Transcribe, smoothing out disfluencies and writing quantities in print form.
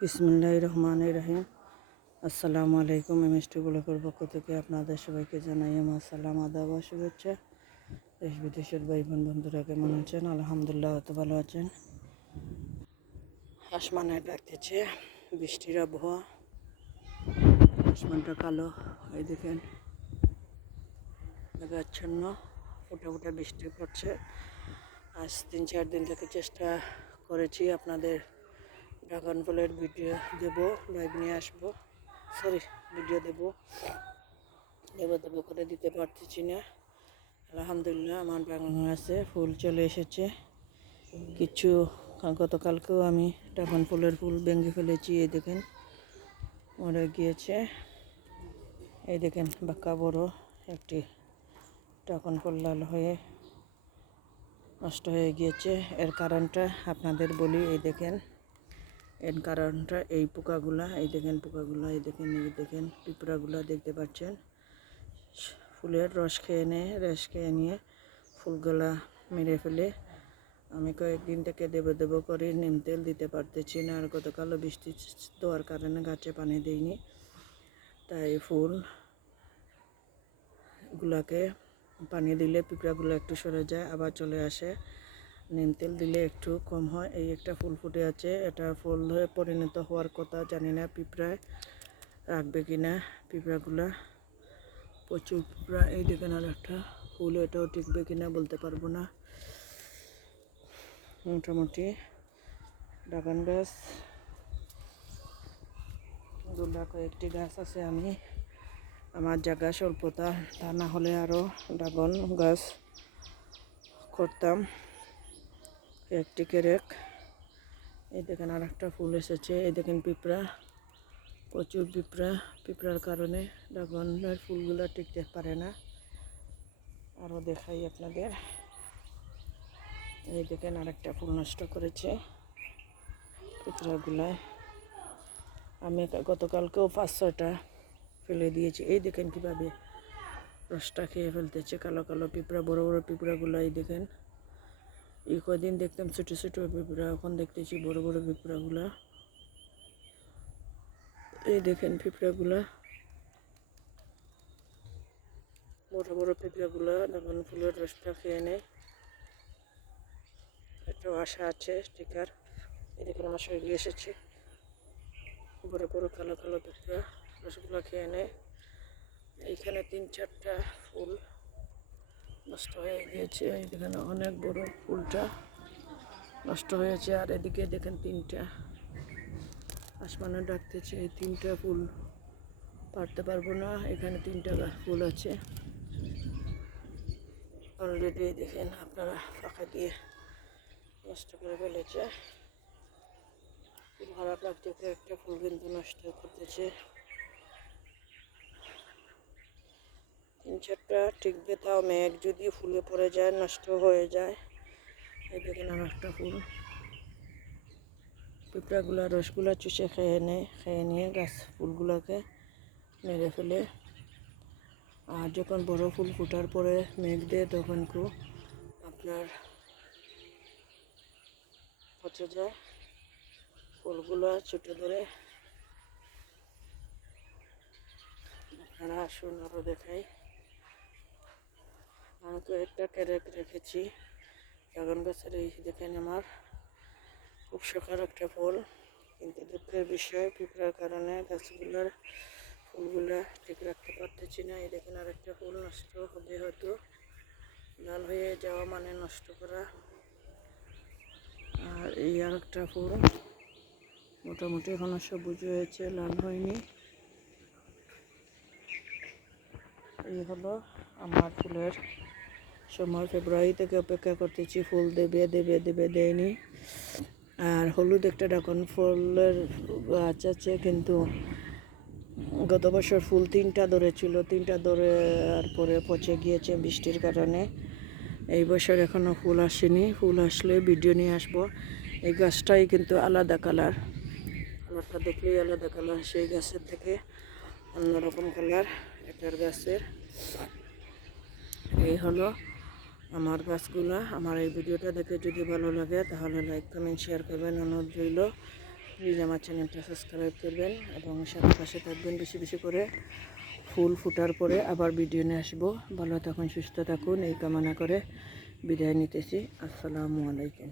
বিসমিল্লাহির রহমানির রহিম। আসসালামু আলাইকুম। এমএসটি ব্লগের পক্ষ থেকে আপনাদের সবাইকে জানাই আমার সালাম, আদাব ও শুভেচ্ছা। দেশ বিদেশের ভাই বোন বন্ধুরা কেমন আছেন? আলহামদুলিল্লাহ অত ভালো আছেন। আসমানে ডাকতেছে, বৃষ্টির আবহাওয়া, আসমানটা কালো, এই দেখেন মেঘাচ্ছন্ন, ফোটা ফোটা বৃষ্টি পড়ছে। আজ 3-4 দিন থেকে চেষ্টা করেছি আপনাদের ড্রাগন ফলের ভিডিও দেব, লাইভ নিয়ে আসবো, ভিডিও দেবো করে দিতে পারতেছি না। আলহামদুলিল্লাহ আমার ড্রাগন গাছে ফুল চলে এসেছে। কিছু গতকালকেও আমি ড্রাগন ফুলের ফুল ভেঙে ফেলেছি, এই দেখেন মরে গিয়েছে। এই দেখেন বাঁকা বড় একটি ড্রাগন ফল লাল হয়ে নষ্ট হয়ে গিয়েছে। এর কারণটা আপনাদের বলি, এই দেখেন এর কারণটা এই পোকাগুলা, এই দেখেন পোকাগুলা, এই দেখেন পিঁপড়াগুলা দেখতে পাচ্ছেন। ফুলের রস খেয়ে নিয়ে ফুলগুলা মেরে ফেলে। আমি কয়েকদিন থেকে দেব করে নিম তেল দিতে পারতেছি না, আর গতকালও বৃষ্টি দেওয়ার কারণে গাছে পানি দিইনি, তাই ফুলগুলাকে পানি দিলে পিঁপড়াগুলো একটু সরে যায়, আবার চলে আসে। নিম তেল দিলে একটু কম হয়। এই একটা ফুল ফুটে আছে, এটা ফুল হয়ে পরিণত হওয়ার কথা, জানি না পিঁপড়ায় রাখবে কিনা। পিঁপড়াগুলা প্রচুর পিঁপড়া। এই দেখেন আর একটা ফুল, এটাও টিকবে কিনা বলতে পারবো না। মোটামুটি ড্রাগন গাছ কয়েকটি গাছ আছে। আমি আমার জায়গা স্বল্পতা, তা না হলে আরও ড্রাগন গাছ করতাম একটি কেরেক। এই দেখেন আর একটা ফুল এসেছে। এই দেখেন পিঁপড়া, প্রচুর পিঁপড়ার কারণে ড্রাগনের ফুলগুলো টিকতে পারে না। আরও দেখাই আপনাদের, এই দেখেন আর একটা ফুল নষ্ট করেছে পিঁপড়াগুলায়। আমি গতকালকেও 5-6টা ফেলে দিয়েছি। এই দেখেন কিভাবে রসটা খেয়ে ফেলতেছে কালো কালো পিঁপড়া, বড় বড় পিঁপড়াগুলো। এই দেখেন এই কদিন দেখতাম ছোটো ছোটো পিঁপড়া, এখন দেখতেছি বড় বড় পিঁপড়াগুলা। এই দেখেন পিঁপড়াগুলা, বড় বড় পিঁপড়াগুলা ড্রাগন ফুলের রসটা খেয়ে নেয়। একটু আশা আছে টিকার। এই দেখেন আমার শরীরে এসেছে, বড় বড় কালো কালো পিঁপড়া রসগুলো খেয়ে নেয়। এইখানে 3-4টা ফুল নষ্ট হয়ে গিয়েছে। এই দেখেন অনেক বড় ফুলটা নষ্ট হয়েছে। আর এদিকে দেখেন 3টা আসমানে ডাকতেছে। এই 3টা ফুল পারতে পারবো না, এখানে 3টা ফুল আছে অলরেডি। দেখেন আপনারা ফাঁকা দিয়ে নষ্ট করে ফেলেছে। খুব খারাপ লাগতেছে, একটা ফুল কিন্তু নষ্ট করতেছে। 3-4টা টিকবে, তাও মেঘ যদি ফুলে পড়ে যায় নষ্ট হয়ে যায়। এই দেখেন আর একটা ফুল, পিঁপড়াগুলা রসগুলা চুষে খেয়ে নিয়ে গাছ ফুলগুলোকে মেরে ফেলে। আর যখন বড় ফুল ফোটার পরে মেঘ দেয় তখন খুব আপনার পচে যায় ফুলগুলো ছোটো ধরে। আপনারা আসুন আরও দেখাই। আমি তো একটা ক্যারেট রেখেছি ড্রাগন গাছের। এই দেখেন আমার খুব শখের একটা ফল, কিন্তু দুঃখের বিষয় পিঁপড়ার কারণে গাছগুলোর ফুলগুলা ঠিক রাখতে পারতেছি না। এই দেখেন আর একটা ফুল নষ্ট হবে, হয়তো লাল হয়ে যাওয়া মানে নষ্ট করা। আর এই আর একটা ফুল মোটামুটি এখনো সবুজ হয়েছে, লাল হয়নি। এই হলো আমার ফুলের সময়। ফেব্রুয়ারি থেকে অপেক্ষা করতেছি, ফুল দেবে দেয়নি। আর হলুদ একটা ড্রাগন ফলের গাছ আছে, কিন্তু গত বছর ফুল 3টা ধরেছিল, 3টা ধরার পরে পচে গিয়েছে বৃষ্টির কারণে। এই বছর এখনও ফুল আসেনি, ফুল আসলে ভিডিও নিয়ে আসবো। এই গাছটাই কিন্তু আলাদা কালার, কালারটা দেখলেই আলাদা কালার, সেই গাছের থেকে অন্যরকম কালার এটার গাছের। এই হলো আমার গাছগুলা। আমার এই ভিডিওটা দেখে যদি ভালো লাগে তাহলে লাইক কমেন্ট শেয়ার করবেন, অনুরোধ রইল। প্লিজ আমার চ্যানেলটা সাবস্ক্রাইব করবেন এবং সাথে পাশে থাকবেন। বেশি বেশি করে ফুল ফুটার পরে আবার ভিডিও নিয়ে আসবো। ভালো থাকুন, সুস্থ থাকুন এই কামনা করে বিদায় নিতেছি। আসসালামু আলাইকুম।